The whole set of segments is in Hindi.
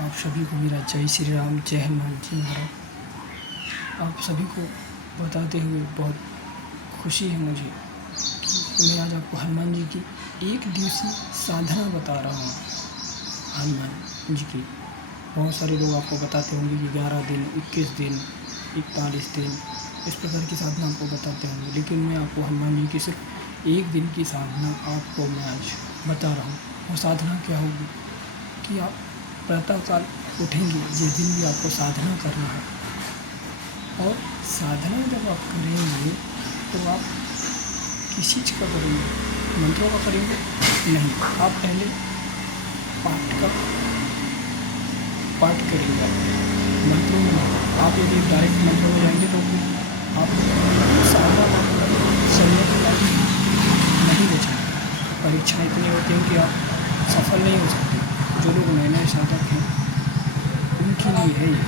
आप सभी को मेरा जय श्री राम, जय हनुमान जी महाराज। आप सभी को बताते हुए बहुत खुशी है मुझे कि मैं आज आपको हनुमान जी की एक दिवसीय साधना बता रहा हूँ। हनुमान जी की बहुत सारे लोग आपको बताते होंगे कि 11 दिन, 21 दिन, 41 दिन इस प्रकार की साधना आपको बताते होंगे, लेकिन मैं आपको हनुमान जी की सिर्फ एक दिन की साधना आपको मैं आज बता रहा हूँ। और साधना क्या होगी कि आप प्रातःकाल उठेंगे, जिस दिन भी आपको साधना करना है, और साधना जब आप करेंगे तो आप किस चीज़ का करेंगे? मंत्रों का करेंगे? नहीं, आप पहले पाठ करेंगे। मंत्रों में आप यदि डायरेक्ट मंत्रों में जाएंगे तो आप साधना समय के लायक नहीं बचेंगे। परीक्षाएँ इतनी होती हैं कि आप सफल नहीं हो सकते। जो लोग नए साधक हैं उनके लिए है ये।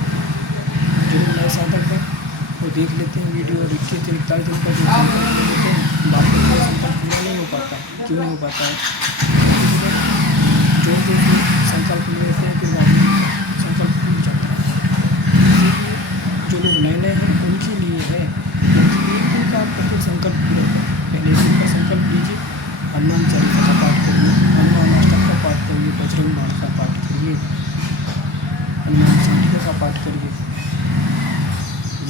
जो लोग नए साधक हैं वो देख लेते हैं वीडियो और 21 दिन 41 दिन का जो संकल्प ले लेते हैं, बाकी का संकल्प पूरा नहीं हो पाता है। क्यों नहीं हो पाता है? जो संकल्प ले लेते हैं फिर बाद में संकल्प भूल जाता है। इसीलिए जो लोग नए हैं उनके लिए है कि एक दिन का आप पहले संकल्प पूरा करें। पहले एक दिन का संकल्प लीजिए, हनुमान चालीसा का पाठ करिए, हनुमान अष्टक का पाठ करिए, बजरंग बाण का पाठ करिए, हनुमान चालीसा का पाठ करिए,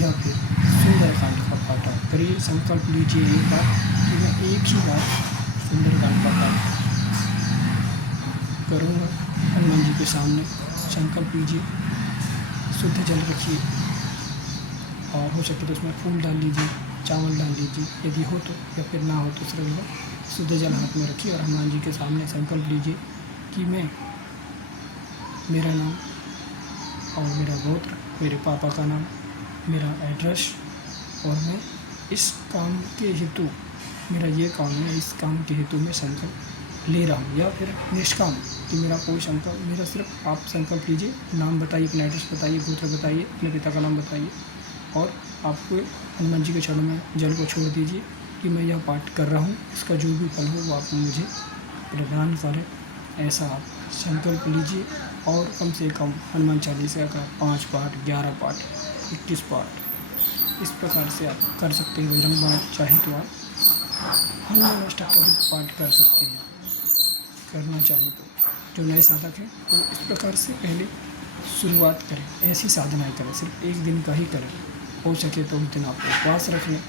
या फिर सुंदरकांड का पाठ आप करिए। संकल्प लीजिए एक बार कि मैं एक ही बार सुंदरकांड का पाठ करूँगा। हनुमान जी के सामने संकल्प लीजिए, शुद्ध जल रखिए और हो सके तो उसमें फूल डाल लीजिए, चावल डाल लीजिए यदि हो तो, या फिर ना हो तो सिर्फ शुद्ध जल हाथ में रखिए और हनुमान जी के सामने संकल्प लीजिए कि मैं, मेरा नाम और मेरा गोत्र, मेरे पापा का नाम, मेरा एड्रेस, और मैं इस काम के हेतु, मेरा ये काम है, इस काम के हेतु मैं संकल्प ले रहा हूँ। या फिर निष्काम कि मेरा कोई संकल्प, मेरा सिर्फ आप संकल्प लीजिए, नाम बताइए, अपना एड्रेस बताइए, गोत्र बताइए, अपने पिता का नाम बताइए, और आपको हनुमान जी के चरणों में जल को छोड़ दीजिए कि मैं यह पाठ कर रहा हूँ, इसका जो भी फल हो वो आप मुझे प्रदान करें। ऐसा आप संकल्प लीजिए और कम से कम हनुमान चालीसा का 5 पाठ, 11 पाठ, 21 पाठ इस प्रकार से आप कर सकते हैं। बजरंग बाण चाहे तो आप हनुमान अष्टक का भी पाठ कर सकते हैं, करना चाहे तो। जो नए साधक हैं वो इस प्रकार से पहले शुरुआत करें, ऐसी साधनाएँ करें, सिर्फ एक दिन का ही करें। हो सके तो उस दिन आप उपवास रख लें,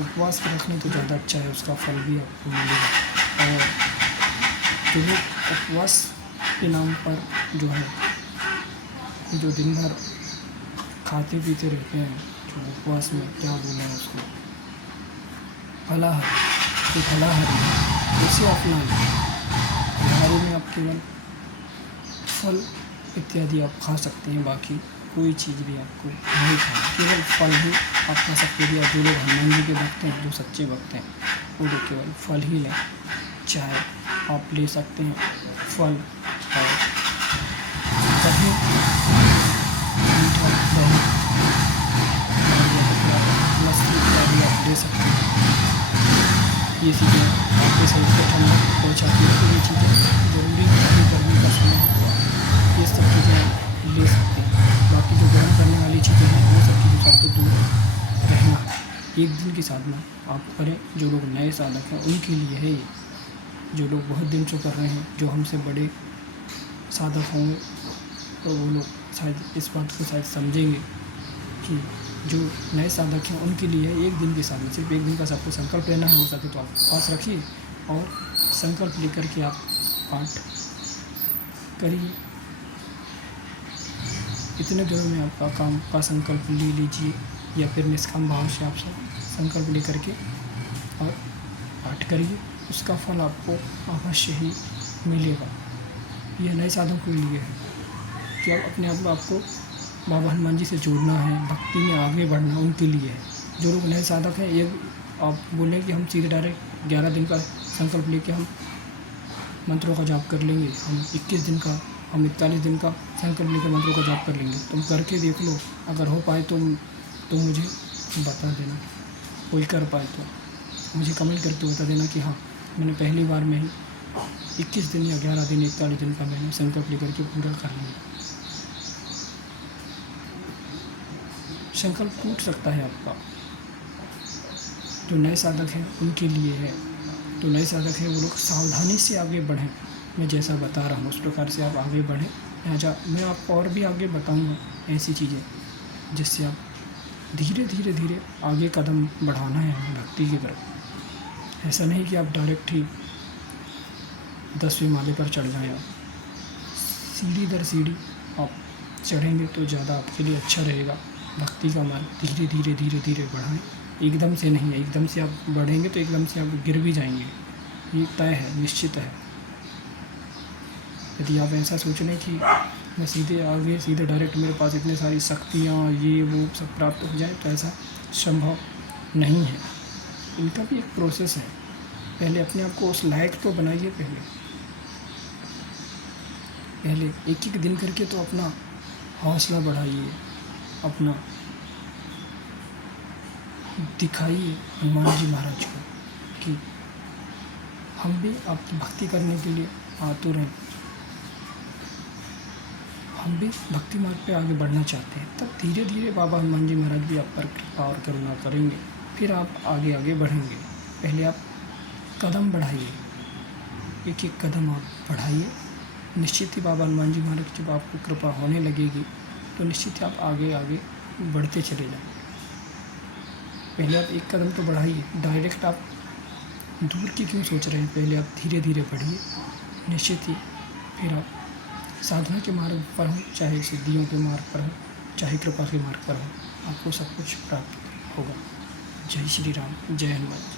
उपवास रखने तो ज़्यादा अच्छा है, उसका फल भी आपको मिलेगा। और जो लोग उपवास के नाम पर जो है, जो दिन भर खाते पीते रहते हैं, जो उपवास में क्या बोला है उसको, फलाहार, तो फलाहारी उसे अपना फलाहारी में आप केवल फल इत्यादि आप खा सकते हैं, बाकी कोई चीज़ भी आपको नहीं खाना, केवल फल ही आप खा सकते हैं। जो लोग हनुमान जी के भक्त हैं, जो सच्चे भक्त हैं, वो लोग केवल फल ही लें। चाहे आप ले सकते हैं फल और दही, मीठा दही, लस्सी इत्यादि आप ले सकते हैं। ये चीज़ें आपके शरीर को ठंडक पहुँचाती हैं, तो ये चीज़ें ज़रूरी है। अभी गर्मी का समय है तो ये सब चीज़ें ले सकते हैं। बाकी जो ग्रहण करने वाली चीज़ें हैं वो सब चीज़ों से आपको दूर रहना है। एक दिन की साधना आप करें। जो लोग नए साधक हैं उनके लिए है ये। जो लोग बहुत दिन से कर रहे हैं, जो हमसे बड़े साधक होंगे तो वो लोग शायद इस बात को शायद समझेंगे कि जो नए साधक हैं उनके लिए एक दिन की साधना, सिर्फ एक दिन का सबको संकल्प लेना है। हो सके तो आप पास रखिए और संकल्प लेकर के आप पाठ करिए। इतने दिनों में आपका काम का संकल्प ले लीजिए, या फिर निष्काम भाव से आप संकल्प लेकर के और पाठ करिए, उसका फल आपको अवश्य ही मिलेगा। यह नए साधकों के लिए है कि आप अपने आप को आपको बाबा हनुमान जी से जोड़ना है, भक्ति में आगे बढ़ना उनके लिए है। जो लोग नए साधक हैं, ये आप बोलें कि हम सीधे डायरेक्ट 11 दिन का संकल्प लेके हम मंत्रों का जाप कर लेंगे, हम 21 दिन का, हम 41 दिन का संकल्प लेकर मंत्रों का जाप कर लेंगे। तुम करके देख लो, अगर हो पाए तो मुझे बता देना। कोई कर पाए तो मुझे कमेंट करके बता देना कि हाँ, मैंने पहली बार में ही 21 दिन या 11 दिन 41 दिन का मैंने संकल्प लेकर के पूरा कर लिया। संकल्प टूट सकता है आपका। जो नए साधक हैं उनके लिए है, जो नए साधक हैं वो लोग सावधानी से आगे बढ़ें। मैं जैसा बता रहा हूँ उस प्रकार से आप आगे बढ़ें। मैं आपको और भी आगे बताऊँगा ऐसी चीज़ें जिससे आप धीरे धीरे धीरे आगे कदम बढ़ाना है हमें भक्ति की तरफ। ऐसा नहीं कि आप डायरेक्ट ही 10वें माले पर चढ़ जाएँ। आप सीढ़ी दर सीढ़ी आप चढ़ेंगे तो ज़्यादा आपके लिए अच्छा रहेगा। भक्ति का मार्ग धीरे धीरे धीरे धीरे बढ़ाएं, एकदम से नहीं है। एकदम से आप बढ़ेंगे तो एकदम से आप गिर भी जाएंगे, ये तय है, निश्चित है। यदि आप ऐसा सोच लें कि मैं सीधे आगे सीधे डायरेक्ट मेरे पास इतनी सारी शक्तियाँ ये वो सब प्राप्त हो जाए, तो ऐसा संभव नहीं है। इनका भी एक प्रोसेस है। पहले अपने आप को उस लायक तो बनाइए। पहले एक एक दिन करके तो अपना हौसला बढ़ाइए, अपना दिखाइए हनुमान जी महाराज को कि हम भी आपकी भक्ति करने के लिए आतुर हैं, हम भी भक्ति मार्ग पे आगे बढ़ना चाहते हैं। तब धीरे धीरे बाबा हनुमान जी महाराज भी आप पर कृपा और करुणा करेंगे, फिर आप आगे आगे बढ़ेंगे। पहले आप कदम बढ़ाइए, एक एक कदम आप बढ़ाइए। निश्चित ही बाबा हनुमान जी महाराज जब आपको कृपा होने लगेगी तो निश्चित ही आप आगे आगे बढ़ते चले जाएंगे। पहले आप एक कदम तो बढ़ाइए, डायरेक्ट आप दूर की क्यों सोच रहे हैं। पहले आप धीरे धीरे बढ़िए, निश्चित ही फिर आप साधना के मार्ग पर हो, चाहे सिद्धियों के मार्ग पर हो, चाहे कृपा के मार्ग पर हो, आपको सब कुछ प्राप्त होगा। जय श्री राम, जय हनुमान।